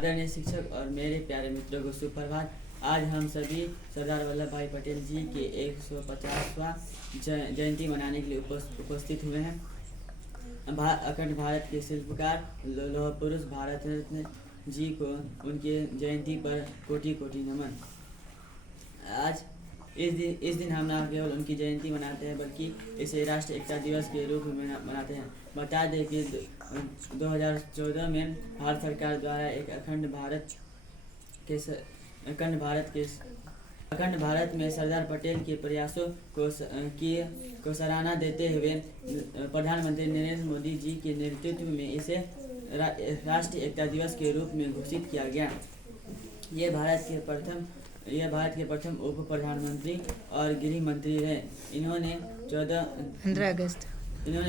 आदरणीय शिक्षक और मेरे प्यारे मित्रों को सुप्रभात। आज हम सभी सरदार वल्लभ भाई पटेल जी के 150वां जयंती मनाने के लिए उपस्थित हुए हैं। अखंड भारत के शिल्पकार लौह पुरुष भारत रत्न जी को उनके जयंती पर कोटि कोटि नमन। आज इस दिन हम न केवल उनकी जयंती मनाते हैं बल्कि इसे राष्ट्रीय एकता दिवस के रूप में मनाते हैं। बता दें कि 2014 में भारत सरकार द्वारा एक अखंड भारत में सरदार पटेल के प्रयासों को सराहना देते हुए प्रधानमंत्री नरेंद्र मोदी जी के नेतृत्व में इसे राष्ट्रीय एकता दिवस के रूप में घोषित किया गया। यह भारत के प्रथम उप प्रधानमंत्री और गृह मंत्री रहे। इन्होंने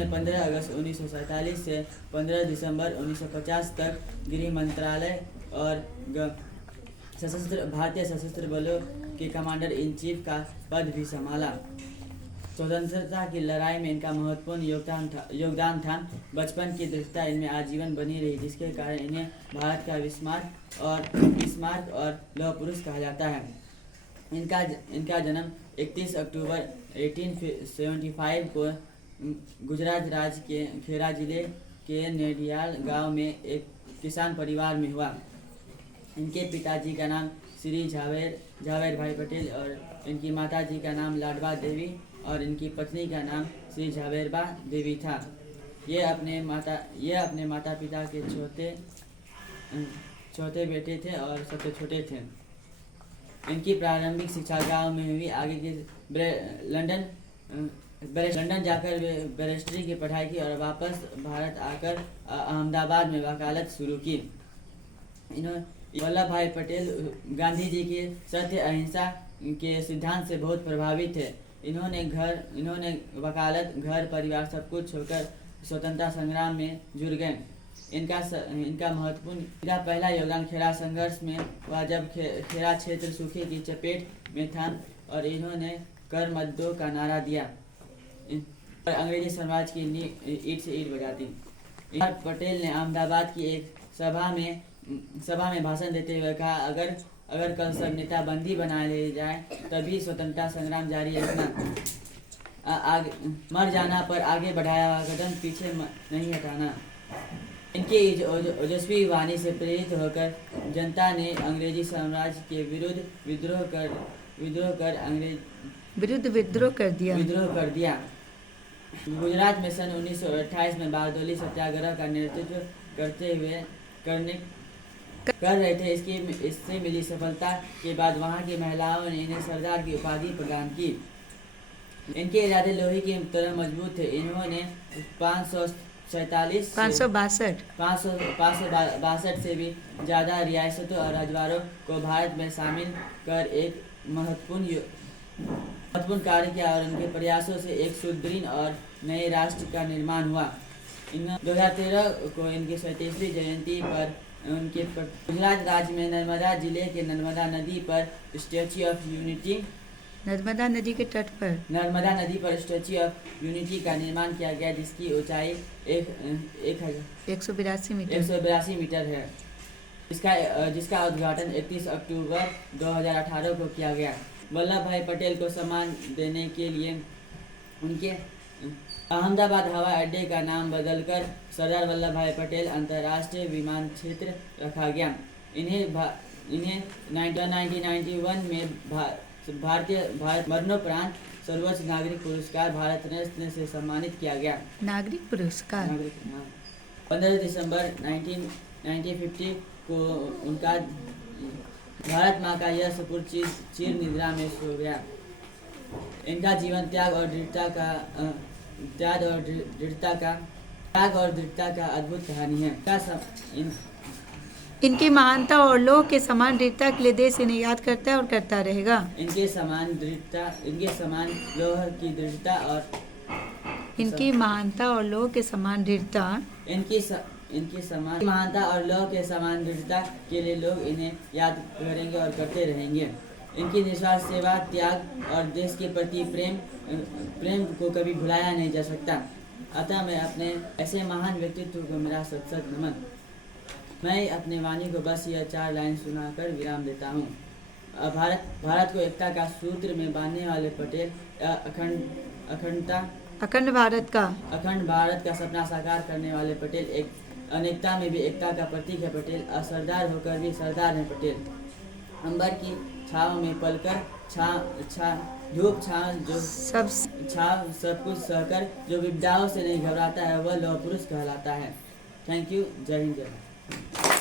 15 अगस्त 1947 से 15 दिसंबर 1950 तक गृह मंत्रालय और भारतीय सशस्त्र बलों के कमांडर इन चीफ का पद भी संभाला। स्वतंत्रता की लड़ाई में इनका महत्वपूर्ण योगदान था। बचपन की दृढ़ता इनमें आजीवन बनी रही, जिसके कारण इन्हें भारत का स्मारक और लौह पुरुष कहा जाता है। इनका जन्म 31 अक्टूबर 1875 को गुजरात राज्य के खेड़ा जिले के नेडियाल गांव में एक किसान परिवार में हुआ। इनके पिताजी का नाम श्री झावेर भाई पटेल और इनकी माताजी का नाम लाडवा देवी और इनकी पत्नी का नाम श्री झावेरबा देवी था। ये अपने माता पिता के चौथे बेटे थे और सबसे छोटे थे। इनकी प्रारंभिक शिक्षा गांव में हुई। आगे की लंदन जाकर वे बैरिस्ट्री की पढ़ाई की और वापस भारत आकर अहमदाबाद में वकालत शुरू की। वल्लभ भाई पटेल गांधी जी के सत्य अहिंसा के सिद्धांत से बहुत प्रभावित थे। इन्होंने वकालत, घर परिवार सब कुछ छोड़कर स्वतंत्रता संग्राम में जुड़ गए। इनका पहला योगदान खेड़ा संघर्ष में हुआ, जब खेड़ा क्षेत्र सूखे की चपेट में था और इन्होंने कर मत दो का नारा दिया और अंग्रेजी साम्राज्य की ईंट से ईंट बजा दी। पटेल ने अहमदाबाद की एक सभा में भाषण देते हुए कहा, अगर कल सब नेता बंदी बना ले जाए तभी स्वतंत्रता संग्राम जारी रखना। मर जाना पर आगे बढ़ाया हुआ कदम पीछे नहीं हटाना। इनकी ओजस्वी वाणी से प्रेरित होकर जनता ने अंग्रेजी साम्राज्य के विरुद्ध विद्रोह कर दिया। गुजरात में सन 1928 में बारदोली सत्याग्रह का नेतृत्व कर रहे थे। इससे मिली सफलता के बाद वहां की महिलाओं ने इन्हें सरदार की उपाधि प्रदान की। इनके इरादे लोहे की तरह मजबूत थे। इन्होंने 562 से भी ज़्यादा रियासतों और रजवाड़ों को भारत में शामिल कर एक महत्वपूर्ण कार्य किया और उनके प्रयासों से एक सुदृढ़ और नए राष्ट्र का निर्माण हुआ। 2013 को इनकी 37वीं जयंती पर उनके गुजरात राज्य में नर्मदा जिले के नर्मदा नदी पर स्टैच्यू ऑफ यूनिटी नर्मदा नदी पर स्टैच्यू ऑफ यूनिटी का निर्माण किया गया, जिसकी ऊंचाई 182 मीटर है। जिसका उद्घाटन 31 अक्टूबर 2018 को किया गया। वल्लभ भाई पटेल को सम्मान देने के लिए उनके अहमदाबाद हवाई अड्डे का नाम बदलकर सरदार वल्लभ भाई पटेल अंतर्राष्ट्रीय विमान क्षेत्र रखा गया। इन्हें 1991 में भारत मरणोपरांत सर्वोच्च नागरिक पुरस्कार भारत रत्न से सम्मानित किया गया। नागरिक पुरस्कार 15 दिसंबर 1950 को उनका भारत माँ का यह सपूत चिर निद्रा में सो गया। इनका जीवन त्याग और दृढ़ता का अद्भुत कहानी है। इनकी महानता और लोह के समान दृढ़ता के लिए देश इन्हें याद करता है और करता रहेगा। इनके समान लोह की दृढ़ता और इनकी महानता और लोह के समान दृढ़ता के लिए लोग इन्हें याद करेंगे और करते रहेंगे। इनकी निस्वार्थ सेवा, त्याग और देश के प्रति प्रेम को कभी भुलाया नहीं जा सकता। अतः मैं अपने ऐसे महान व्यक्तित्व को मेरा सत नमन। मैं अपने वाणी को बस यह 4 लाइन सुनाकर विराम देता हूँ। भारत को एकता का सूत्र में बांधने वाले पटेल, अखंड भारत का सपना साकार करने वाले पटेल, एक अनेकता में भी एकता का प्रतीक है पटेल, असरदार होकर भी सरदार है पटेल। अंबर की छाव में पलकर धूप छाव सब कुछ सहकर जो विपदाओं से नहीं घबराता है वह लौह पुरुष कहलाता है। Thank you. जय हिंद, जय भारत।